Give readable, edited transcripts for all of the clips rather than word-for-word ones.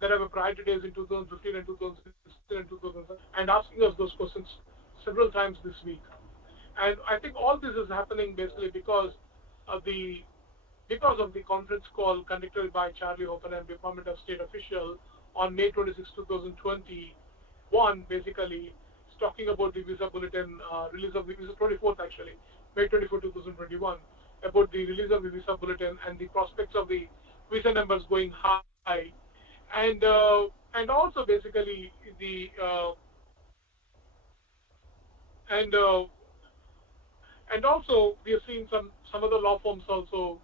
that have a priority days in 2015 and 2016 and 2007, and asking us those questions several times this week. And I think all this is happening basically of the because of the conference call conducted by Charlie Oppenheim, Department of State official, on May 26, 2021, basically is talking about the visa bulletin, release of the visa 24th actually, May 24, 2021, about the release of the visa bulletin and the prospects of the visa numbers going high, and also basically the and and also we have seen some other law firms also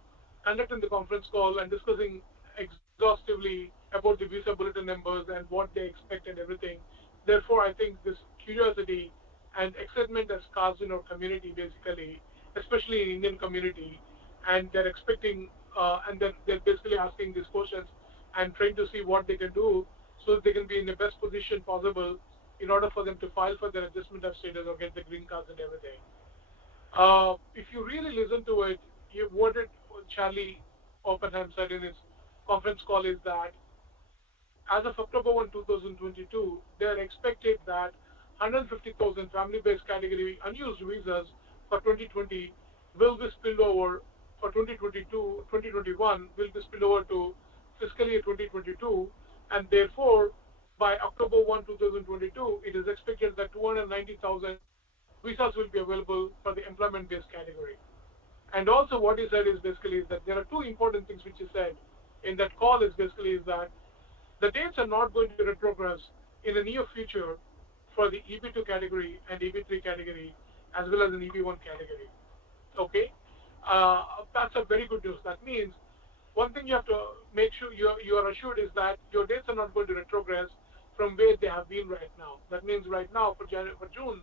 conducting the conference call and discussing exhaustively about the visa bulletin numbers and what they expect and everything. Therefore, I think this curiosity and excitement has caused in our community basically, especially in Indian community, and they're expecting and they're basically asking these questions and trying to see what they can do so that they can be in the best position possible in order for them to file for their adjustment of status or get the green cards and everything. If you really listen to it, what did Charlie Oppenheim said in his conference call is that as of October 1, 2022, they are expected that 150,000 family-based category unused visas for 2020 will be spilled over for 2022, 2021 will be spilled over to fiscal year 2022, and therefore by October 1, 2022, it is expected that 290,000 visas will be available for the employment-based category. And also what he said is basically is that there are two important things which he said in that call is basically is that the dates are not going to retrogress in the near future for the EB2 category and EB3 category as well as an EB1 category. Okay, that's a very good news. That means one thing you have to make sure you are assured is that your dates are not going to retrogress from where they have been right now. That means right now for June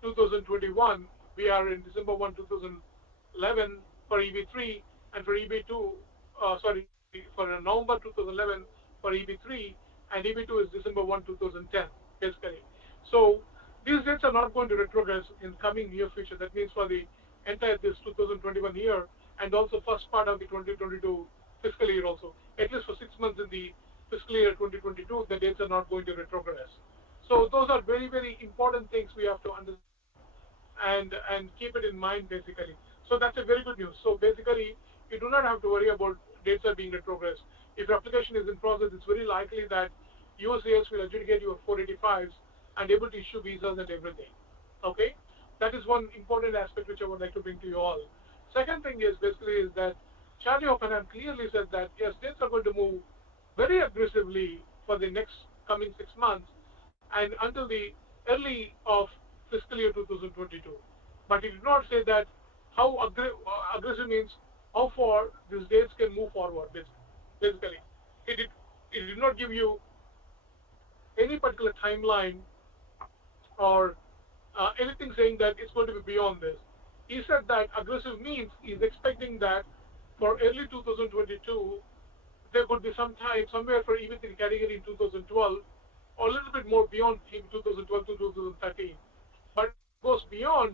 2021, we are in December 1, 2011 for EB3, and for EB2, for November 2011 for EB3, and EB2 is December 1, 2010, basically. So these dates are not going to retrogress in coming near future. That means for the entire this 2021 year and also first part of the 2022 fiscal year also. At least for 6 months in the fiscal year 2022, the dates are not going to retrogress. So those are very, very important things we have to understand and keep it in mind basically. So that's a very good news. So basically, you do not have to worry about dates are being retrogressed. If your application is in process, it's very likely that USCIS will adjudicate your 485s and able to issue visas and everything. Okay, that is one important aspect which I would like to bring to you all. Second thing is basically is that Charlie Oppenheim clearly said that yes, states are going to move very aggressively for the next coming 6 months and until the early of fiscal year 2022. But he did not say that how aggressive means how far these dates can move forward. Basically, it did not give you any particular timeline or anything saying that it's going to be beyond this. He said that aggressive means he's expecting that for early 2022 there could be some time somewhere for EB3 category in 2012 or a little bit more beyond 2012 to 2013. But if it goes beyond,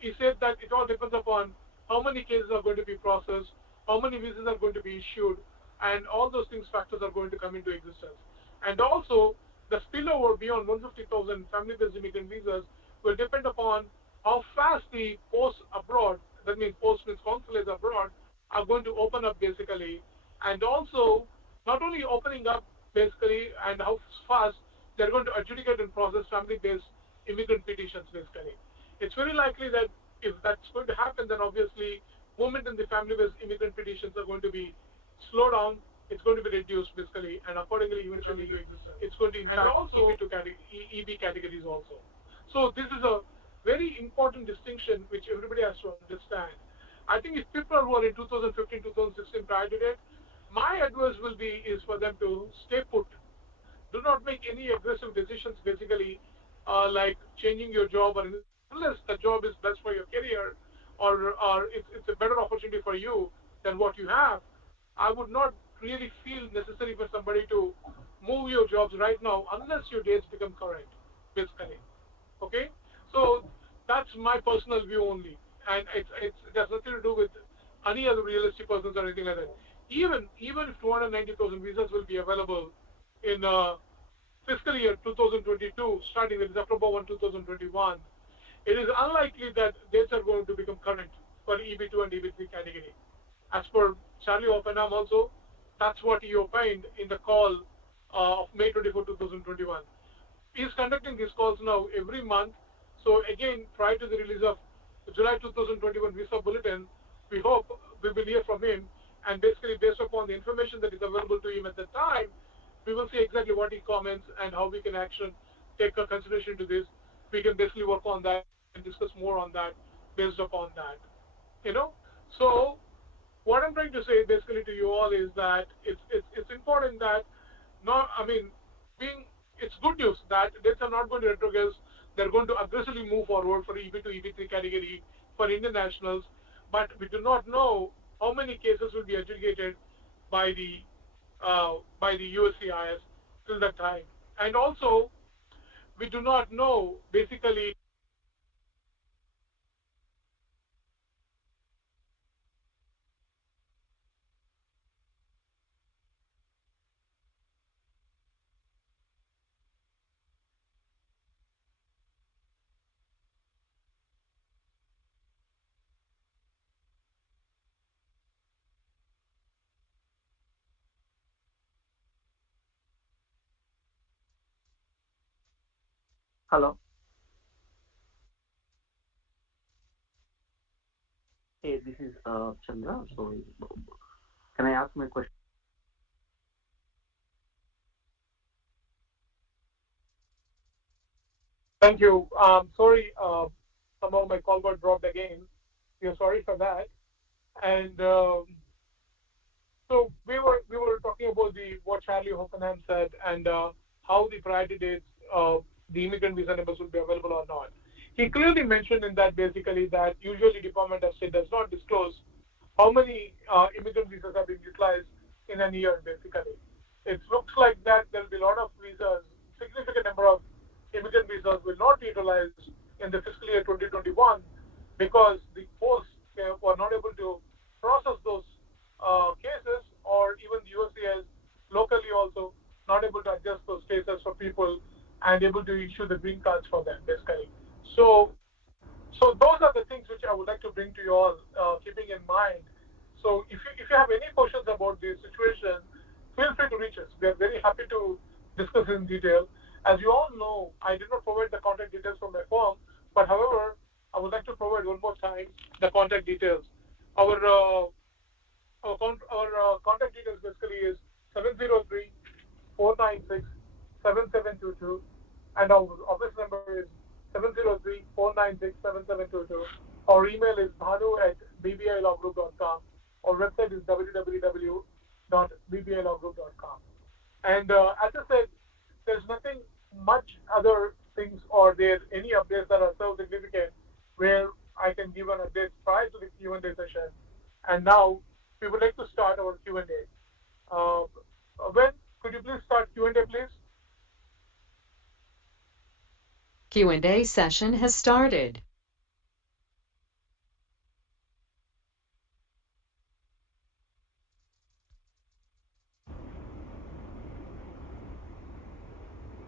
he said that it all depends upon how many cases are going to be processed, how many visas are going to be issued, and all those things factors are going to come into existence. And also, the spillover beyond 150,000 family-based immigrant visas will depend upon how fast the posts abroad, that means posts means consulates abroad, are going to open up basically, and also not only opening up basically and how fast they're going to adjudicate and process family-based immigrant petitions basically. It's very likely that if that's going to happen, then obviously movement in the family-based immigrant petitions are going to be slowed down, it's going to be reduced basically, and accordingly eventually it's going to impact also EB categories also. So this is a very important distinction which everybody has to understand. I think if people who are in 2015, 2016 prior to that, my advice will be is for them to stay put. Do not make any aggressive decisions basically like changing your job or anything, unless the job is best for your career or it's a better opportunity for you than what you have. I would not really feel necessary for somebody to move your jobs right now unless your dates become current, basically. Okay? So that's my personal view only. And it has nothing to do with any other realistic persons or anything like that. Even if 290,000 visas will be available in fiscal year 2022, starting with October 1, 2021, it is unlikely that dates are going to become current for EB2 and EB3 category. As per Charlie Oppenheim also, that's what he opined in the call of May 24, 2021. He is conducting these calls now every month. So again, prior to the release of the July 2021 visa bulletin, we hope we will hear from him. And basically, based upon the information that is available to him at the time, we will see exactly what he comments and how we can take a consideration to this. We can basically work on that and discuss more on that based upon that. You know, so what I'm trying to say basically to you all is that it's important that not I mean being it's good news that dates are not going to retrogress. They're going to aggressively move forward for EB2, EB3 category for Indian nationals, but we do not know how many cases will be adjudicated by the USCIS till that time, and also we do not know basically. Hello. Hey, this is Chandra. So, can I ask my question? Thank you. Sorry, somehow my call got dropped again. We are sorry for that. And so we were talking about the what Charlie Hockenheim said and how the priority dates, the immigrant visa numbers will be available or not. He clearly mentioned in that basically that usually Department of State does not disclose how many immigrant visas have been utilized in a year. Basically, it looks like that there will be a lot of visas, significant number of immigrant visas will not be utilized in the fiscal year 2021 because the posts were not able to process those cases, or even the USCIS locally also not able to adjust those cases for people and able to issue the green cards for them, basically. So those are the things which I would like to bring to you all, keeping in mind. So if you have any questions about this situation, feel free to reach us. We are very happy to discuss in detail. As you all know, I did not provide the contact details from my firm, but however, I would like to provide one more time the contact details. Our our contact details basically is 703-496-7722, and our office number is 703-496-7722. Our email is bhanu at bbilawgroup.com. Our website is www.bbilawgroup.com. And as I said, there's nothing much other things or there any updates that are so significant where I can give an update prior to the Q&A session. And now we would like to start our Q&A. When could you please start Q&A, please? Q&A session has started.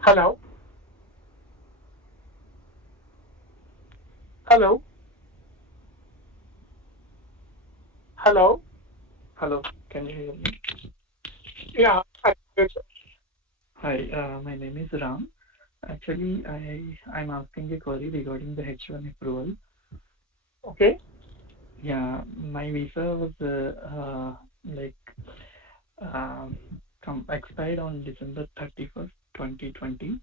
Hello? Hello? Hello? Hello, can you hear me? Yeah. Hi, my name is Ram. Actually, I'm asking a query regarding the H1 approval. Okay. Yeah, my visa was expired on December 31st, 2020.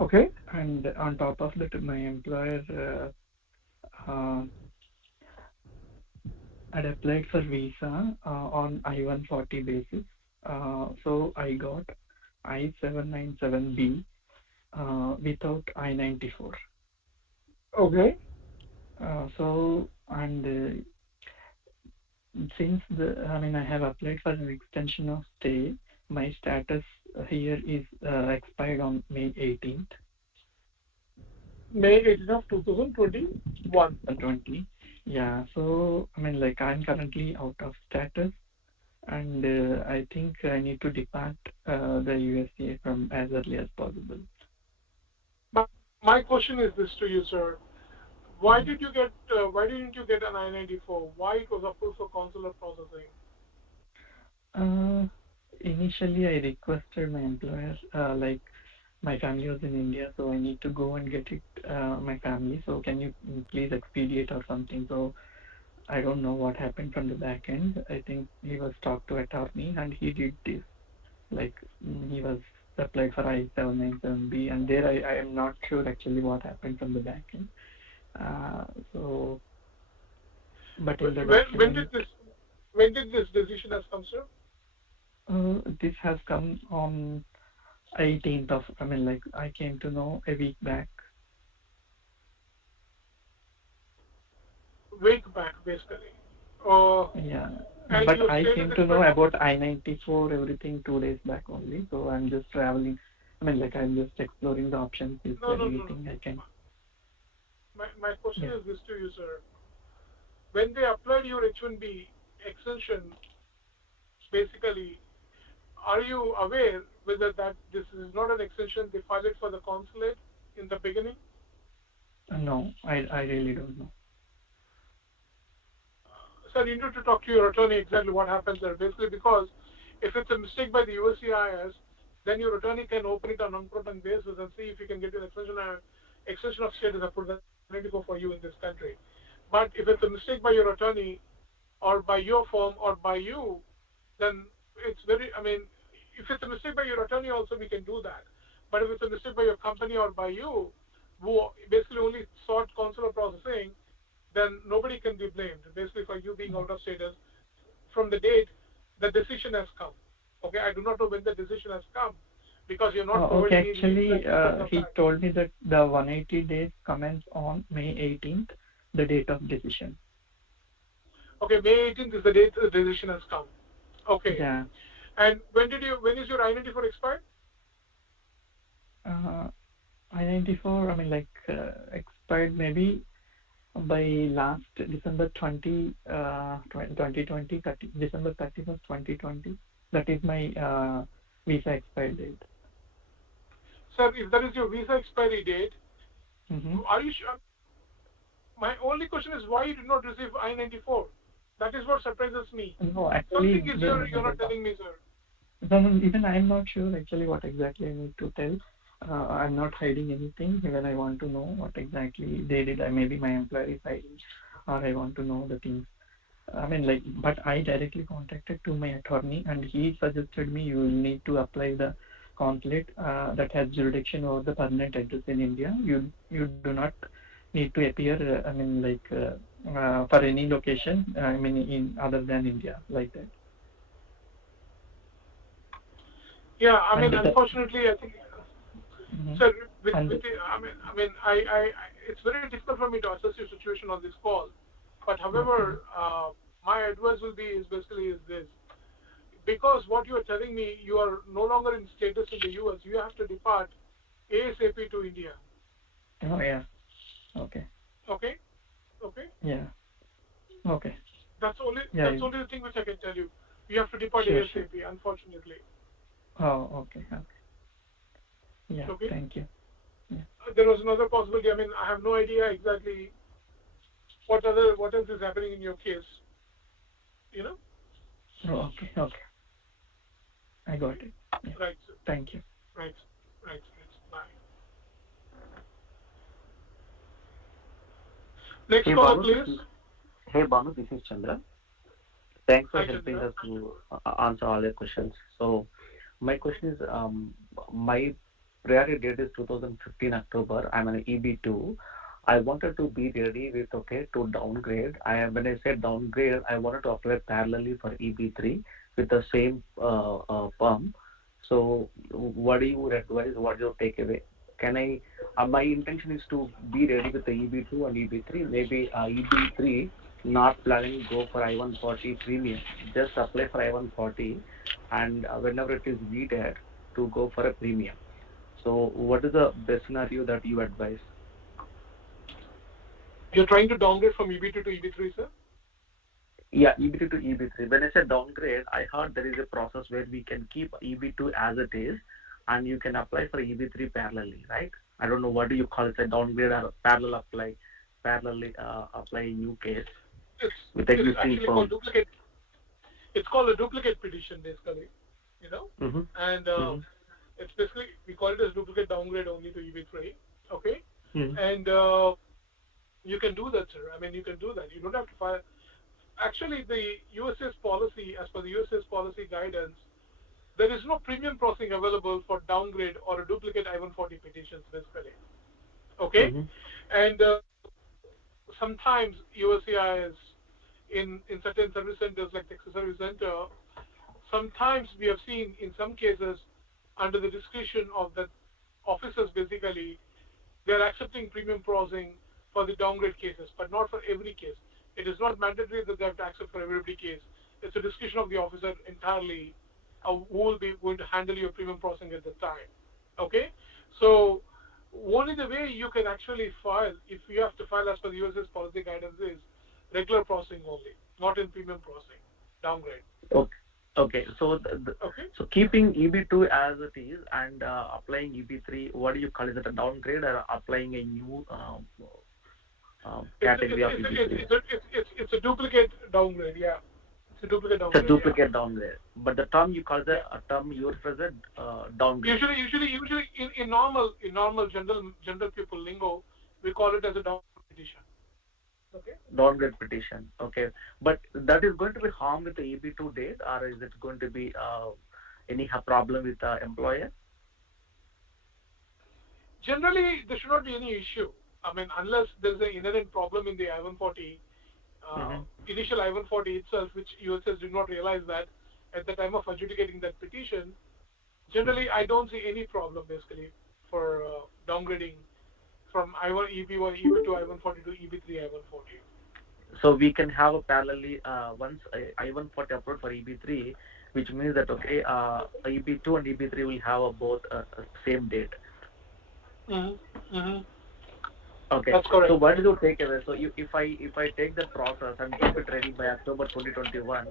Okay. And on top of that, my employer had applied for visa on I-140 basis. So I got I-797B without I-94. Okay. Since I have applied for an extension of stay, my status here is expired on May 18th. May 18th of 2021. 20. Yeah, so I'm currently out of status. and I think I need to depart the USA from as early as possible. My question is this to you, sir. Why Mhm. did you get? Why didn't you get an I-94? Why it was approved for consular processing? Uh, Initially, I requested my employer, like my family was in India, so I need to go and get it, my family. So can you please expedite or something? So I don't know what happened from the back end. I think he was talked to attorney and he did this. Like he was applied for I-797B, and there I am not sure actually what happened from the back end. Uh, so, but in the When, when did document, this? When did this decision has come, sir? this has come on 18th of, I mean, like I came to know a week back. Week back, basically. Uh, Yeah, and but you I stated came this to know went off. about I-94 everything 2 days back only. So I'm just traveling. I mean, like I'm just exploring the options. Is No, there no, no, no. anything I can? My question Yeah. is this to you, sir. When they applied your H-1B extension, basically, are you aware whether that this is not an extension they filed it for the consulate in the beginning? No, I really don't know. Sir, you need to talk to your attorney exactly what happens there. Basically, because if it's a mistake by the USCIS, then your attorney can open it on non-proton basis and see if you can get an extension of status approved identical for you in this country. But if it's a mistake by your attorney or by your firm or by you, then it's very, I mean, if it's a mistake by your attorney also, we can do that. But if it's a mistake by your company or by you, who basically only sought consular processing, then nobody can be blamed, basically for you being out of status from the date the decision has come. Okay, I do not know when the decision has come because you're not Okay, providing me the actually, exact details of he that. told me that the 180 days commence on May 18th, the date of decision. Okay, May 18th is the date the decision has come. Okay, Yeah. and when is your I-94 expired? Uh, I-94, I mean, like expired maybe by last December 2020, December 31st, 2020. That is my visa expired date. Sir, if that is your visa expiry date, Mm-hmm. are you sure? My only question is why you did not receive I-94. That is what surprises me. No, actually, Something is here you're not telling me, sir. even I'm not sure actually what exactly I need to tell. I'm not hiding anything. Even I want to know what exactly they did. Maybe my employer is hiding, or I want to know the things. I mean, like, but I directly contacted to my attorney, and he suggested me you will need to apply the consulate that has jurisdiction over the permanent address in India. You do not need to appear. I mean, like, for any location. I mean, in other than India, like that. Yeah, I And mean, the unfortunately, I think, mhm. sir, and with the, it's very difficult for me to assess your situation on this call. But okay. however, my advice will be is basically is this: because what you are telling me, you are no longer in status in the U.S. You have to depart ASAP to India. Oh yeah. Okay. Okay, okay. Yeah. Okay. Yeah. That's only the thing which I can tell you. You have to depart Sure. Sure. ASAP. Unfortunately. Oh. Okay. Okay. Yeah. Okay. Thank you. Yeah. There was another possibility. I mean, I have no idea exactly what else is happening in your case. You know. Oh, okay. Okay. I got Okay. it. Yeah. Right. Sir. Thank you. Right. Right. Right. Bye. Next Hey caller, Bhanu, please. This is Chandra. Thanks for Hi, helping Chandra. us to answer all your questions. So my question is, my priority date is 2015 October. I'm an EB2. I wanted to be ready with to downgrade. When I said downgrade, I wanted to apply parallelly for EB3 with the same firm. So what do you would advise? What is your takeaway? Can I? My intention is to be ready with the EB2 and EB3. Maybe EB3 not planning go for I-140 premium. Just apply for I-140, and whenever it is needed to go for a premium. So what is the best scenario that you advise? You're trying to downgrade from EB2 to EB3, sir? Yeah, EB2 to EB3. When I said downgrade, I heard there is a process where we can keep EB2 as it is, and you can apply for EB3 parallelly, right? I don't know what do you call it, a downgrade or parallel apply, parallelly apply a new case with It's existing actually called firm. duplicate. It's called a duplicate petition, basically, you know, Mm-hmm. and Mm-hmm. it's basically we call it as duplicate downgrade only to EB3. Okay, Mm-hmm. and you can do that, sir. I mean, you can do that. You don't have to file. Actually, the USS policy, as per the USS policy guidance, there is no premium processing available for downgrade or a duplicate I-140 petitions, basically. Okay, Mm-hmm. and sometimes USCIS in certain service centers like Texas Service Center, sometimes we have seen in some cases under the discretion of the officers, basically they are accepting premium processing for the downgrade cases, but not for every case. It is not mandatory that they have to accept for every case. It's a discretion of the officer entirely who will be going to handle your premium processing at the time. Okay, so only the way you can actually file, if you have to file as per the USS policy guidance, is regular processing only, not in premium processing, downgrade. Okay. Okay. So Okay. so keeping EB2 as it is and applying EB3, what do you call it? Is it a downgrade or applying a new It's category of EB3? it's a duplicate downgrade. Yeah, it's a duplicate It's a downgrade. Yeah. duplicate downgrade. But the term you call the Yeah. term you refer as downgrade. Usually in normal general people lingo, we call it as a downgrade petition. Okay. Downgrade petition. Okay. But that is going to be harm with the EB2 date, or is it going to be any problem with the employer? Generally, there should not be any issue. I mean, unless there is an inherent problem in the I-140, Mm-hmm. initial I-140 itself, which USS did not realize that at the time of adjudicating that petition. Generally, I don't see any problem basically for downgrading from I-1 EB1 EB2 I-140 to EB3 I-140. So we can have a parallelly once I-140 approved for EB3, which means that okay, EB2 and EB3 will have a both same date. Mm-hmm. Mm-hmm. Okay. That's correct. So what is your takeaway? So if I take that process and keep it ready by October 2021,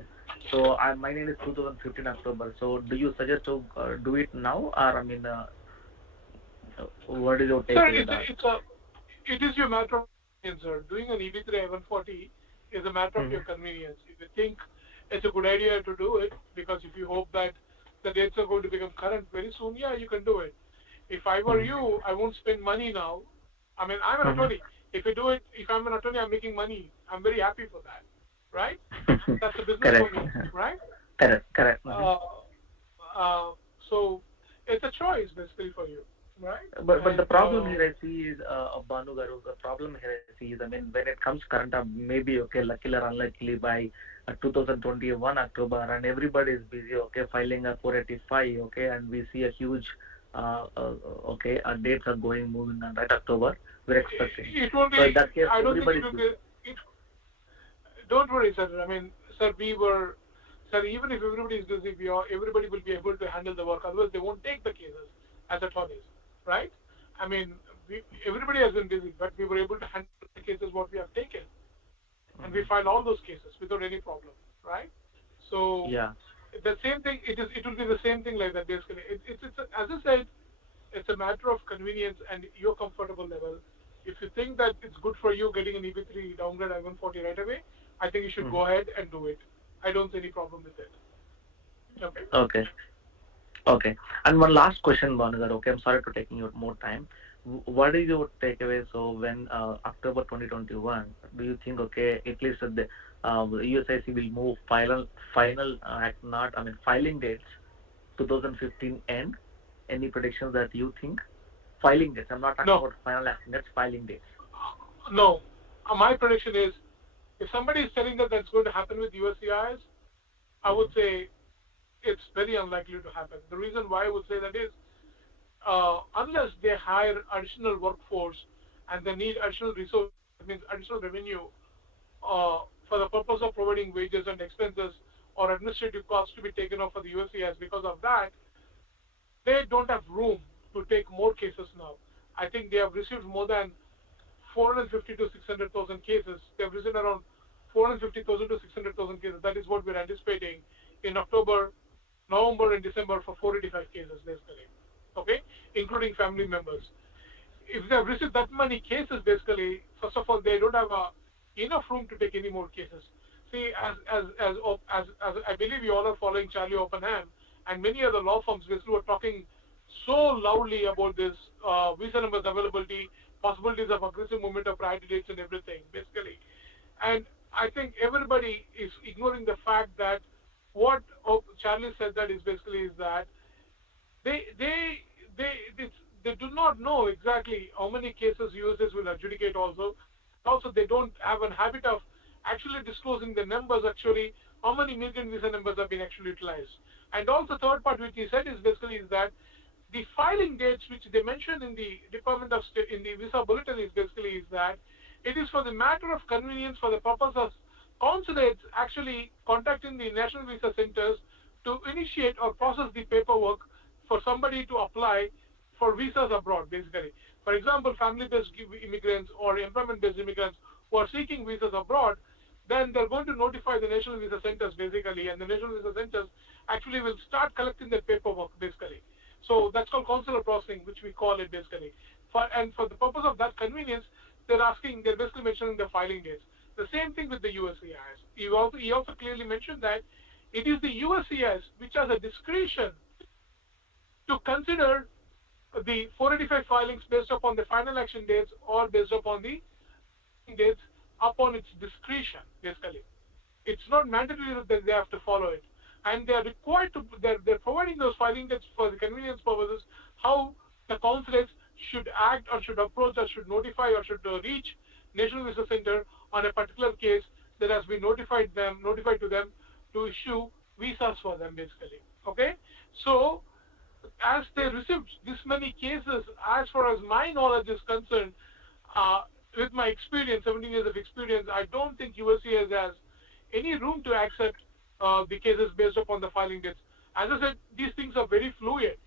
so my name is 2015 October. So do you suggest to do it now, or I mean, what is your Sir, takeaway that? it is your matter of convenience, sir. Doing an EB3 I-140 is a matter of Mm-hmm. your convenience. If you think it's a good idea to do it, because if you hope that the dates are going to become current very soon, yeah, you can do it. If I were you, I won't spend money now. I mean, I'm an attorney. If you do it, if I'm an attorney, I'm making money. I'm very happy for that, right? Mm-hmm. That's a business for Correct. me, right? Correct. Mm-hmm. Uh, so it's a choice basically for you, right? But the And problem here I see is Bhanu Garu, the problem here I see is, I mean, when it comes current up, maybe okay, luckily or unluckily by 2021 October, and everybody is busy, okay, filing a 485, okay, and we see a huge okay, dates are moving on, right? October we're expecting. it won't So be. in that case, I don't think everybody it is will busy. be. It, don't worry, sir. I mean, sir, sir. Even if everybody is busy, everybody will be able to handle the work. Otherwise, they won't take the cases as attorneys, right? I mean, everybody has been busy, but we were able to handle the cases what we have taken, and we filed all those cases without any problem, right? So Yeah. the same thing. It will be the same thing like that basically. As I said, it's a matter of convenience and your comfortable level. If you think that it's good for you getting an EB3 downgrade I-140 right away, I think you should Mhm. go ahead and do it. I don't see any problem with it. Okay. Okay. Okay. And one last question, Bhanugar. Okay, I'm sorry for taking your more time. What is your takeaway? So when October 2021, do you think okay, at least the USIC will move final act not I mean filing dates 2015 end? Any predictions that you think? Filing dates. I'm not talking No, about final action dates. Filing dates. no. My prediction is, if somebody is telling that that's going to happen with USCIS, I would say it's very unlikely to happen. The reason why I would say that is, unless they hire additional workforce and they need additional resources, that means additional revenue for the purpose of providing wages and expenses or administrative costs to be taken off for the USCIS. Because of that, they don't have room to take more cases now. I think they have received more than 450 to 600,000 cases. They have received around 450,000 to 600,000 cases. That is what we're anticipating in October, November, and December for 485 cases, basically. Okay, including family members. If they have received that many cases, basically, first of all, they don't have enough room to take any more cases. See, as I believe you all are following Charlie Oppenheim and many other law firms, basically, were talking so loudly about this visa numbers availability, possibilities of aggressive movement of priority dates and everything, basically. And I think everybody is ignoring the fact that what Charlie said that is basically is that they they they it's, they do not know exactly how many cases USS will adjudicate also. Also, they don't have a habit of actually disclosing the numbers, actually how many migrant visa numbers have been actually utilized. And also third part which he said is basically is that the filing dates which they mentioned in the Department of State in the visa bulletin is basically is that it is for the matter of convenience for the purpose of consulates actually contacting the national visa centers to initiate or process the paperwork for somebody to apply for visas abroad, basically. For example, family-based immigrants or employment-based immigrants who are seeking visas abroad, then they're going to notify the national visa centers, basically, and the national visa centers actually will start collecting the paperwork, basically. So that's called consular processing, which we call it, basically. And for the purpose of that convenience, they're basically mentioning the filing dates. The same thing with the USCIS. He also clearly mentioned that it is the USCIS which has a discretion to consider the 485 filings based upon the final action dates or based upon the dates upon its discretion, basically. It's not mandatory that they have to follow it. And they are required to, they're providing those filing dates for the convenience purposes, how the consulates should act or should approach or should notify or should reach National Visa Center on a particular case that has been notified to them to issue visas for them, basically. Okay? So, as they received this many cases, as far as my knowledge is concerned, with my experience, 17 years of experience, I don't think USCIS has any room to accept the cases based upon the filing dates. As I said, these things are very fluid,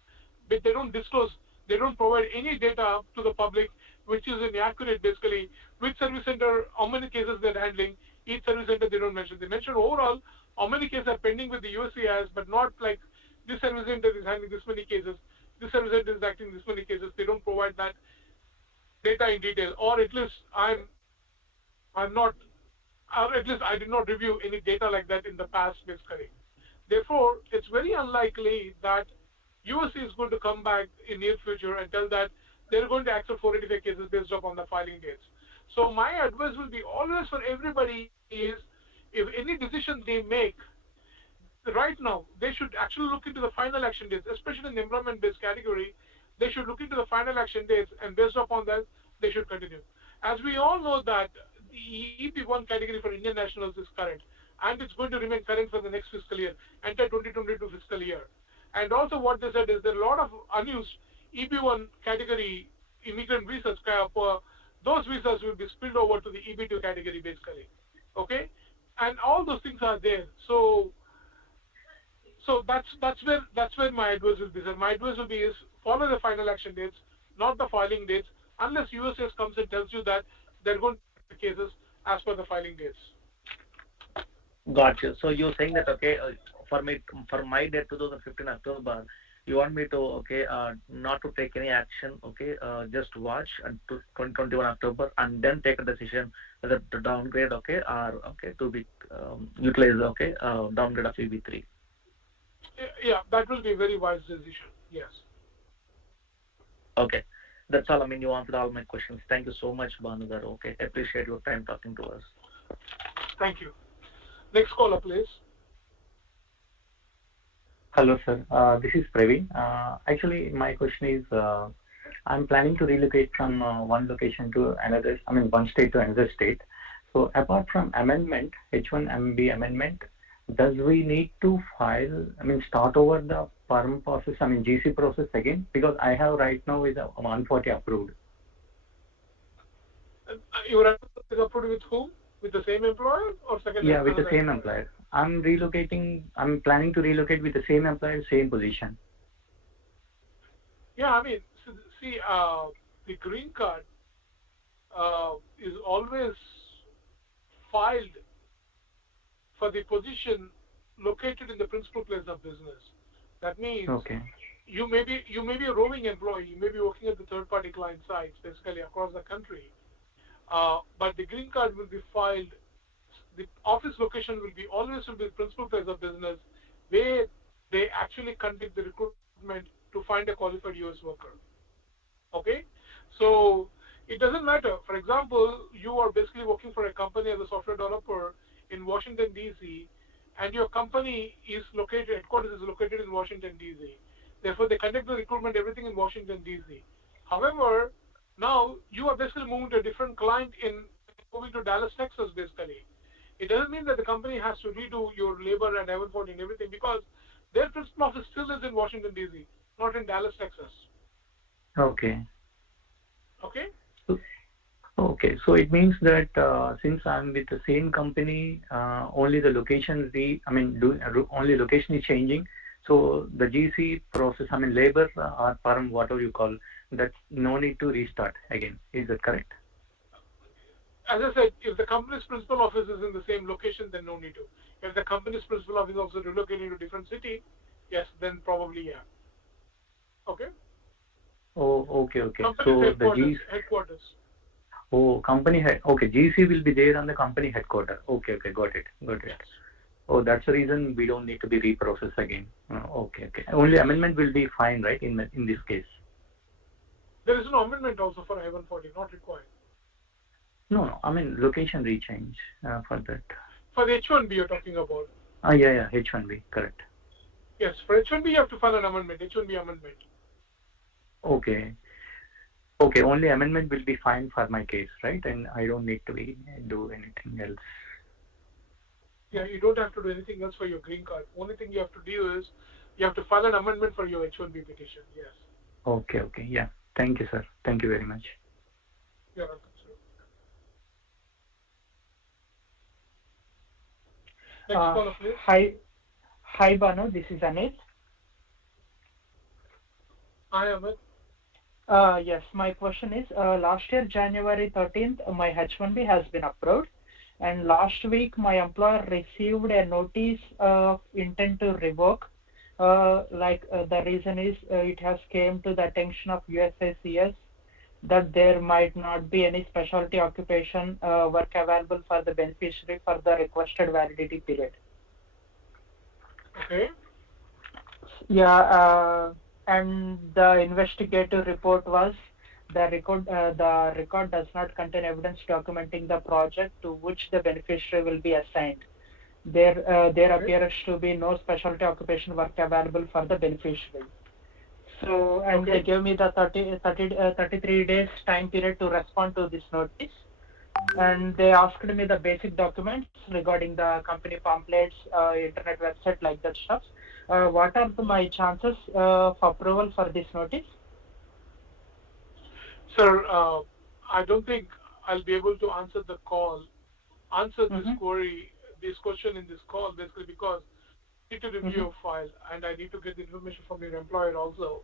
but they don't disclose, they don't provide any data to the public, which is inaccurate, basically, which service center, how many cases they're handling, each service center they don't mention. They mention overall how many cases are pending with the USCIS, but not like this service center is handling this many cases, this service center is acting this many cases. They don't provide that data in detail, or at least I'm not, or at least I did not review any data like that in the past, basically. Therefore, it's very unlikely that USC is going to come back in near future and tell that they're going to accept 485 cases based upon the filing dates. So my advice will be always for everybody is, if any decision they make, right now, they should actually look into the final action dates, especially in the employment-based category. They should look into the final action dates, and based upon that, they should continue. As we all know that the EP1 category for Indian nationals is current, and it's going to remain current for the next fiscal year, entire 2022 fiscal year. And also what they said is there are a lot of unused EP1 category immigrant visas. Those visas will be spilled over to the EB2 category, basically. Okay? And all those things are there. So that's where my advice will be. So my advice will be is follow the final action dates, not the filing dates, unless USS comes and tells you that they're going to take the cases as per the filing dates. Gotcha. So you're saying that okay, for my date 2015 October, you want me to not to take any action, just watch until 2021 October and then take a decision whether to downgrade, or to be utilize, downgrade of EB3. Yeah, that will be a very wise decision. Yes. Okay, that's all. I mean, you answered all my questions. Thank you so much, Bhanu. Okay, appreciate your time talking to us. Thank you. Next caller, please. Hello, sir. This is Praveen. Actually, my question is, I'm planning to relocate from one location to another, one state to another state. So apart from amendment, H1MB amendment, does we need to file, start over the PERM process, GC process again? Because I have right now with 140 approved. Your approval is approved with whom? With the same employer or second? Yeah, with the same employer. I'm planning to relocate with the same employer, same position. Yeah, see, the green card is always filed for the position located in the principal place of business. That means Okay. you may be a roving employee. You may be working at the third-party client sites, basically across the country. But the green card will be filed. The office location will be the principal place of business, where they actually conduct the recruitment to find a qualified US worker. Okay, so it doesn't matter. For example, you are basically working for a company as a software developer in Washington D.C., and your company headquarters is located in Washington D.C. Therefore, they conduct the recruitment, everything in Washington D.C. However, now you are basically moving to a different client moving to Dallas, Texas, basically. It doesn't mean that the company has to redo your labor and Avonport and everything, because their principal office still is in Washington D.C., not in Dallas, Texas. Okay. Okay. Okay, so it means that since I'm with the same company, only the location only location is changing. So the GC process, labor or param, whatever you call, that's no need to restart again. Is that correct? As I said, if the company's principal office is in the same location, then no need to. If the company's principal office is also relocating to a different city, yes, then probably yeah. Okay. Oh, okay. Company's So headquarters. Oh, company head. Okay, GC will be there on the company headquarters. Okay, got it. Yes. Oh, that's the reason we don't need to be reprocessed again. Okay. Only amendment will be fine, right? In this case. There is no amendment also for I-140, not required. No. Location rechange for that. For the H-1B you're talking about. Yeah. H-1B, correct. Yes, for H-1B you have to file an amendment. H-1B amendment. Okay. Only amendment will be fine for my case, right? And I don't need to do anything else. Yeah, you don't have to do anything else for your green card. Only thing you have to do is you have to file an amendment for your H-1B petition. Yes. Okay. Yeah. Thank you, sir. Thank you very much. You're welcome, sir. Next caller, please. Hi, Bhanu. This is Amit. Hi, Amit. Yes, my question is, last year, January 13th, my H-1B has been approved. And last week, my employer received a notice of intent to revoke. The reason is it has came to the attention of USCIS that there might not be any specialty occupation work available for the beneficiary for the requested validity period. Okay. Yeah, and the investigative report was the record does not contain evidence documenting the project to which the beneficiary will be assigned. There appears to be no specialty occupation work available for the beneficiary. So, and they gave me the 33 days time period to respond to this notice. And they asked me the basic documents regarding the company pamphlets, internet website, like that stuff. What are my chances for approval for this notice? Sir, I don't think I'll be able to answer this query, this question in this call, basically because I need to review your file and I need to get the information from your employer also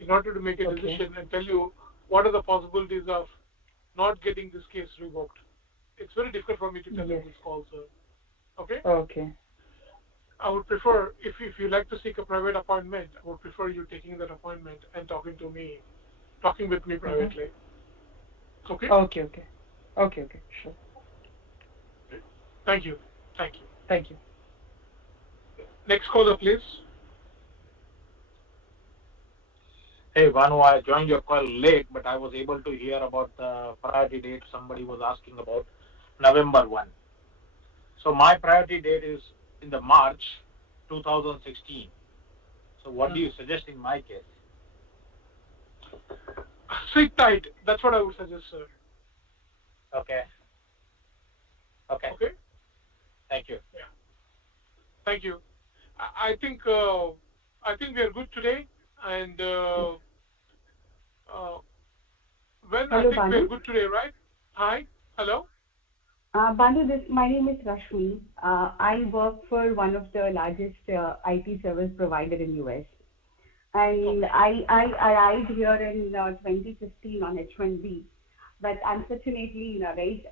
in order to make a decision and tell you what are the possibilities of not getting this case revoked. It's very difficult for me to tell you this call, sir. Okay? Okay. I would prefer, if you like to seek a private appointment, I would prefer you taking that appointment and talking with me privately. Okay? Okay, sure. Thank you. Next caller, please. Hey, Bhanu, I joined your call late, but I was able to hear about the priority date somebody was asking about, November 1. So my priority date is in the March 2016. So what do you suggest in my case? Sit tight. That's what I would suggest, sir. Okay. Thank you. Yeah. Thank you. I think we are good today, and Hello, Bhanu. we are good today, right? Hi. Hello. Bhanu, my name is Rashmi. I work for one of the largest IT service provider in US, and I arrived here in 2015 on H-1B. But unfortunately, right,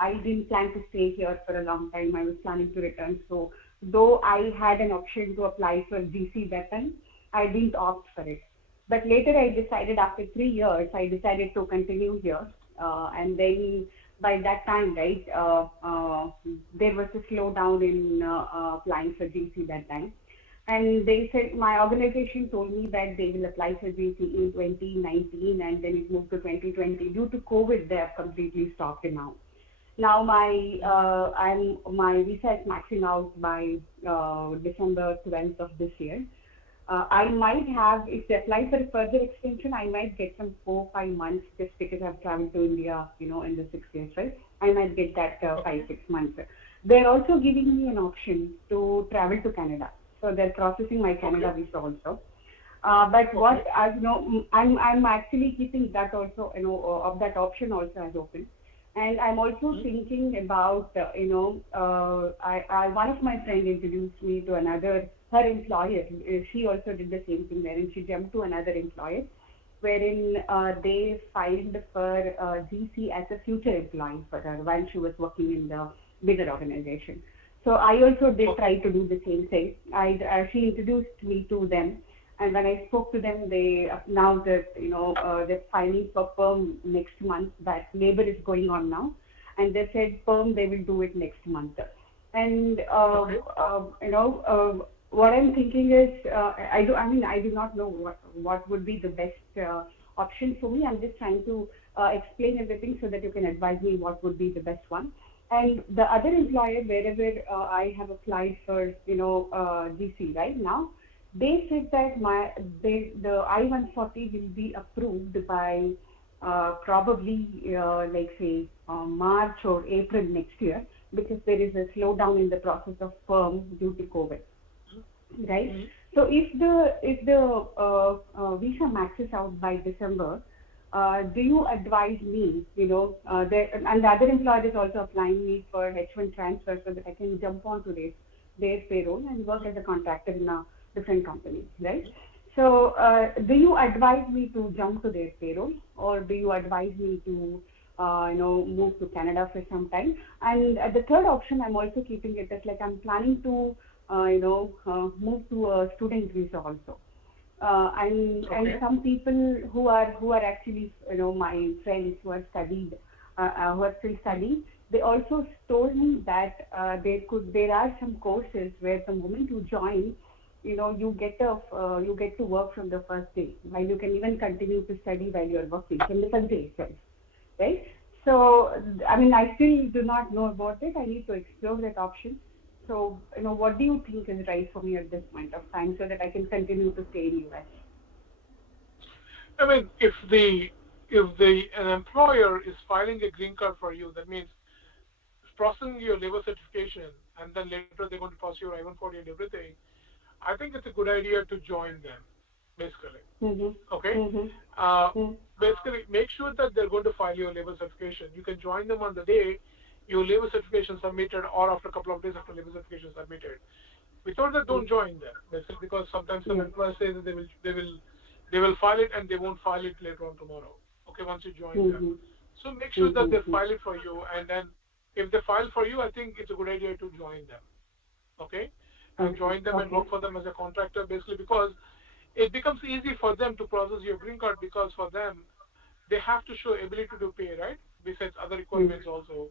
I didn't plan to stay here for a long time. I was planning to return. So though I had an option to apply for GC that time, I didn't opt for it. But later I decided after 3 years, I decided to continue here. And then by that time, right, there was a slowdown in applying for GC that time. And they said, my organization told me that they will apply for GC in 2019 and then it moved to 2020. Due to COVID, they have completely stopped it now. Now my visa is maxing out by December 12th of this year. I might have, if they apply for a further extension, I might get some 4 5 months just because I've traveled to India, in the 6 years, right? I might get that 5 6 months. They're also giving me an option to travel to Canada, so they're processing my Canada visa also. But what I I'm actually keeping that also, of that option also as open. And I'm also thinking about, one of my friends introduced me to another, her employer. She also did the same thing, wherein she jumped to another employer, wherein they filed for GC as a future employee for her while she was working in the bigger organization. So I also did try to do the same thing. She introduced me to them, and when I spoke to them, they now that they're filing for perm next month. That labor is going on now, and they said perm they will do it next month. And what I'm thinking is I do not know what would be the best option for me. I'm just trying to explain everything so that you can advise me what would be the best one. And the other employer, wherever I have applied for, GC right now, they said that the I-140 will be approved by probably like say March or April next year, because there is a slowdown in the process of perm due to COVID, right? So if the visa maxes out by December, do you advise me, and the other employer is also applying me for H1 transfer so that I can jump onto their payroll and work as a contractor in a different company, right? So do you advise me to jump to their payroll, or do you advise me to move to Canada for some time? And the third option I'm also keeping it as like I'm planning to move to a student visa also. And some people who are actually my friends who are studied who are still studying, they also told me that there are some courses where the moment you join, you get to work from the first day, while you can even continue to study while you're working from the first day itself, right? So I still do not know about it. I need to explore that option. So, what do you think is right for me at this point of time so that I can continue to stay in US? If an employer is filing a green card for you, that means processing your labor certification, and then later they're going to process your I-140 and everything. I think it's a good idea to join them, basically. Okay? Basically, make sure that they're going to file your labor certification. You can join them on the day your labor certification submitted, or after a couple of days after labor certification submitted. Without that, don't join them, basically, because sometimes some employers say that they will file it and they won't file it later on tomorrow. Okay, once you join them. So make sure that they file it for you, and then if they file for you, I think it's a good idea to join them. Okay? And join them and work for them as a contractor, basically, because it becomes easy for them to process your green card, because for them, they have to show ability to pay, right? Besides other requirements also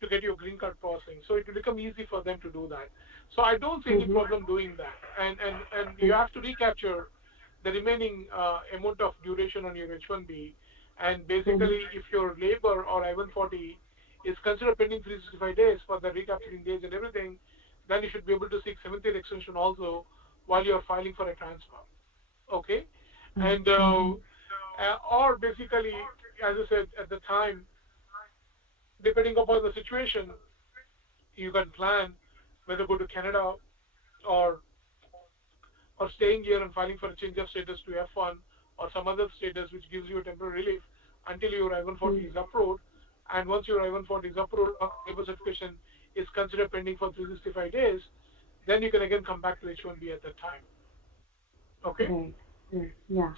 to get your green card processing. So it will become easy for them to do that. So I don't see any problem doing that. And you have to recapture the remaining amount of duration on your H1B. And basically, if your labor or I-140 is considered pending 365 days for the recapturing days and everything, then you should be able to seek 7th-year extension also while you're filing for a transfer. Okay? And or basically, as I said at the time, depending upon the situation, you can plan whether go to Canada or staying here and filing for a change of status to F1 or some other status which gives you a temporary relief until your I-140 is approved. And once your I-140 is approved, labor certification is considered pending for 365 days, then you can again come back to H1B at that time. Okay? Yeah.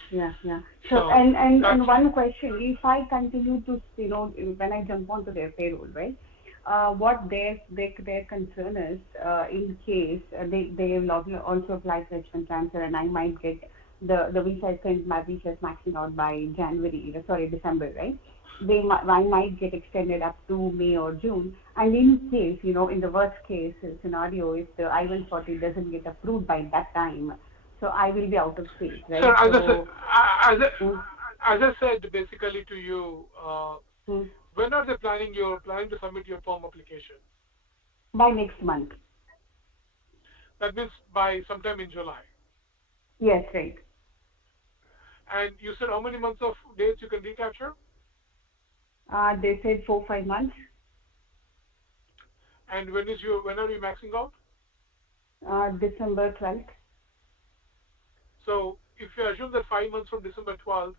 So, So and one question: if I continue to, when I jump onto their payroll, right? What their concern is, in case they will also apply for H1 transfer, and I might get the visa since my visa is maxing out by December, right? I might get extended up to May or June, and in case, in the worst case scenario, if the I-140 doesn't get approved by that time, so I will be out of state, sir, right? So, mm, as I said basically to you, mm, when are they planning? You're planning to submit your form application. by next month. That means by sometime in July. Yes, right. And you said how many months of dates you can recapture? They said 4-5 months. And when are you maxing out? December 12th. So if you assume that 5 months from December 12th,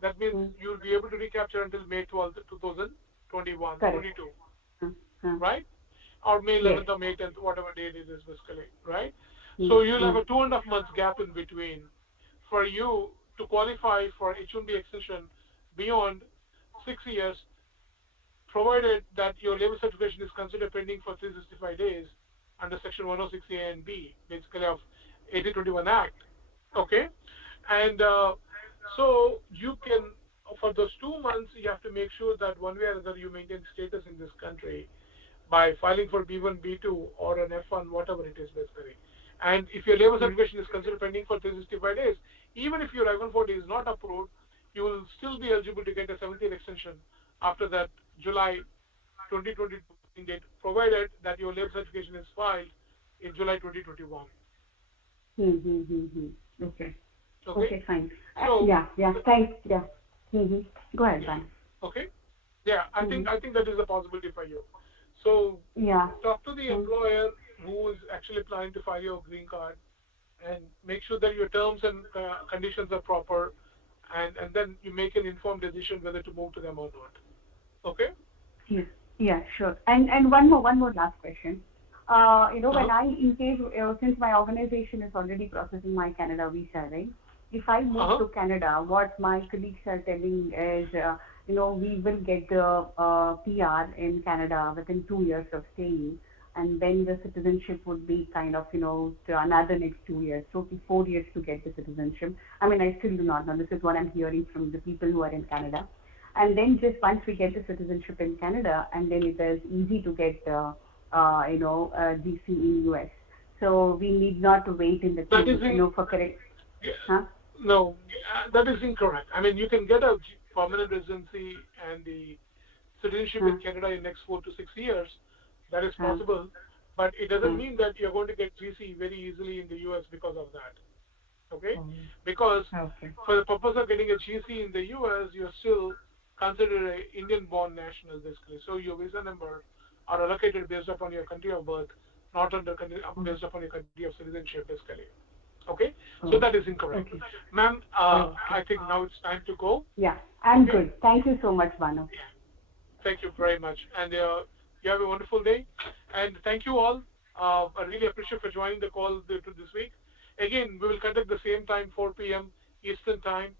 that means Mm, you'll be able to recapture until May 12th, 2021, correct. 22, Mm, mm, right? Or May yes. 11th or May 10th, whatever date it is basically, right? Mm, So you'll have mm, a 2.5 months gap in between for you to qualify for H1B extension beyond 6 years, provided that your labor certification is considered pending for 365 days under Section 106A and B, basically of 1821 Act. Okay, and so you can, for those 2 months, you have to make sure that one way or other you maintain status in this country by filing for B1, B2, or an F1, whatever it is basically. And if your labor mm, certification is considered pending for 365 days, even if your I-140 is not approved, you will still be eligible to get a 7th-year extension after that July 2022 date, provided that your labor certification is filed in July 2021. Okay. Okay, Okay, fine. so Yeah. Thanks. Yeah. Go ahead, yeah, Van. okay, yeah. Mm-hmm. I think that is a possibility for you. So Yeah. talk to the Mm, employer who is actually planning to file your green card, and make sure that your terms and conditions are proper, and then you make an informed decision whether to move to them or not. Okay. yeah. Yeah. Sure. And one more last question. When Uh-huh. in case, since my organization is already processing my Canada visa, right? If I move Uh-huh. to Canada, what my colleagues are telling is, we will get the PR in Canada within 2 years of staying, and then the citizenship would be kind of, to another next 2 years, so 4 years to get the citizenship. I mean, I still do not know. This is what I'm hearing from the people who are in Canada. And then just once we get the citizenship in Canada, and then it is easy to get GC in US. So we need not to wait in the That is queue, in, for correct, huh? no, that is incorrect. I mean, you can get a permanent residency and the citizenship Huh? in Canada in next 4 to 6 years. That is Huh? possible, but it doesn't Huh? mean that you're going to get GC very easily in the US because of that. Okay, Oh, because okay. for the purpose of getting a GC in the US, you're still considered an Indian-born national basically. So your visa number are allocated based upon your country of birth, not Oh, based upon your country of citizenship basically. Okay, so Oh, that is incorrect, okay. ma'am. okay. I think now it's time to go. Yeah, I'm Okay, good. Thank you so much, Bhanu. yeah. Thank you very much, and you have a wonderful day. And thank you all. I really appreciate for joining the call this week. Again, we will conduct the same time, 4 p.m. Eastern time,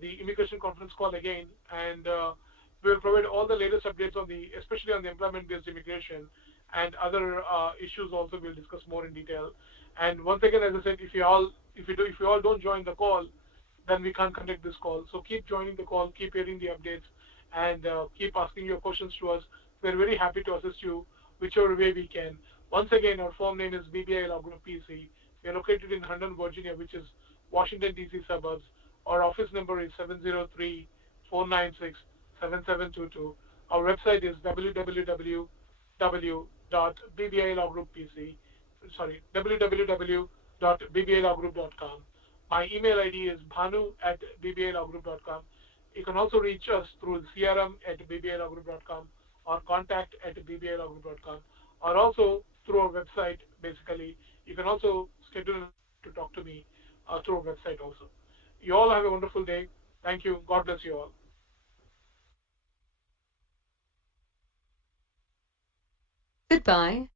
the immigration conference call again, and we will provide all the latest updates on especially on the employment-based immigration and other issues. Also, we'll discuss more in detail. And once again, as I said, if you all don't join the call, then we can't conduct this call. So keep joining the call, keep hearing the updates, and keep asking your questions to us. We're very happy to assist you whichever way we can. Once again, our firm name is BBI Law Group PC. We are located in Herndon, Virginia, which is Washington, D.C. suburbs. Our office number is 703-496-7722. Our website is www.bbilawgroup.com. My email ID is bhanu@bbilawgroup.com. You can also reach us through crm@bbilawgroup.com or contact@bbilawgroup.com, or also through our website basically. You can also schedule an appointment to talk to me through our website also. You all have a wonderful day. Thank you. God bless you all. Goodbye.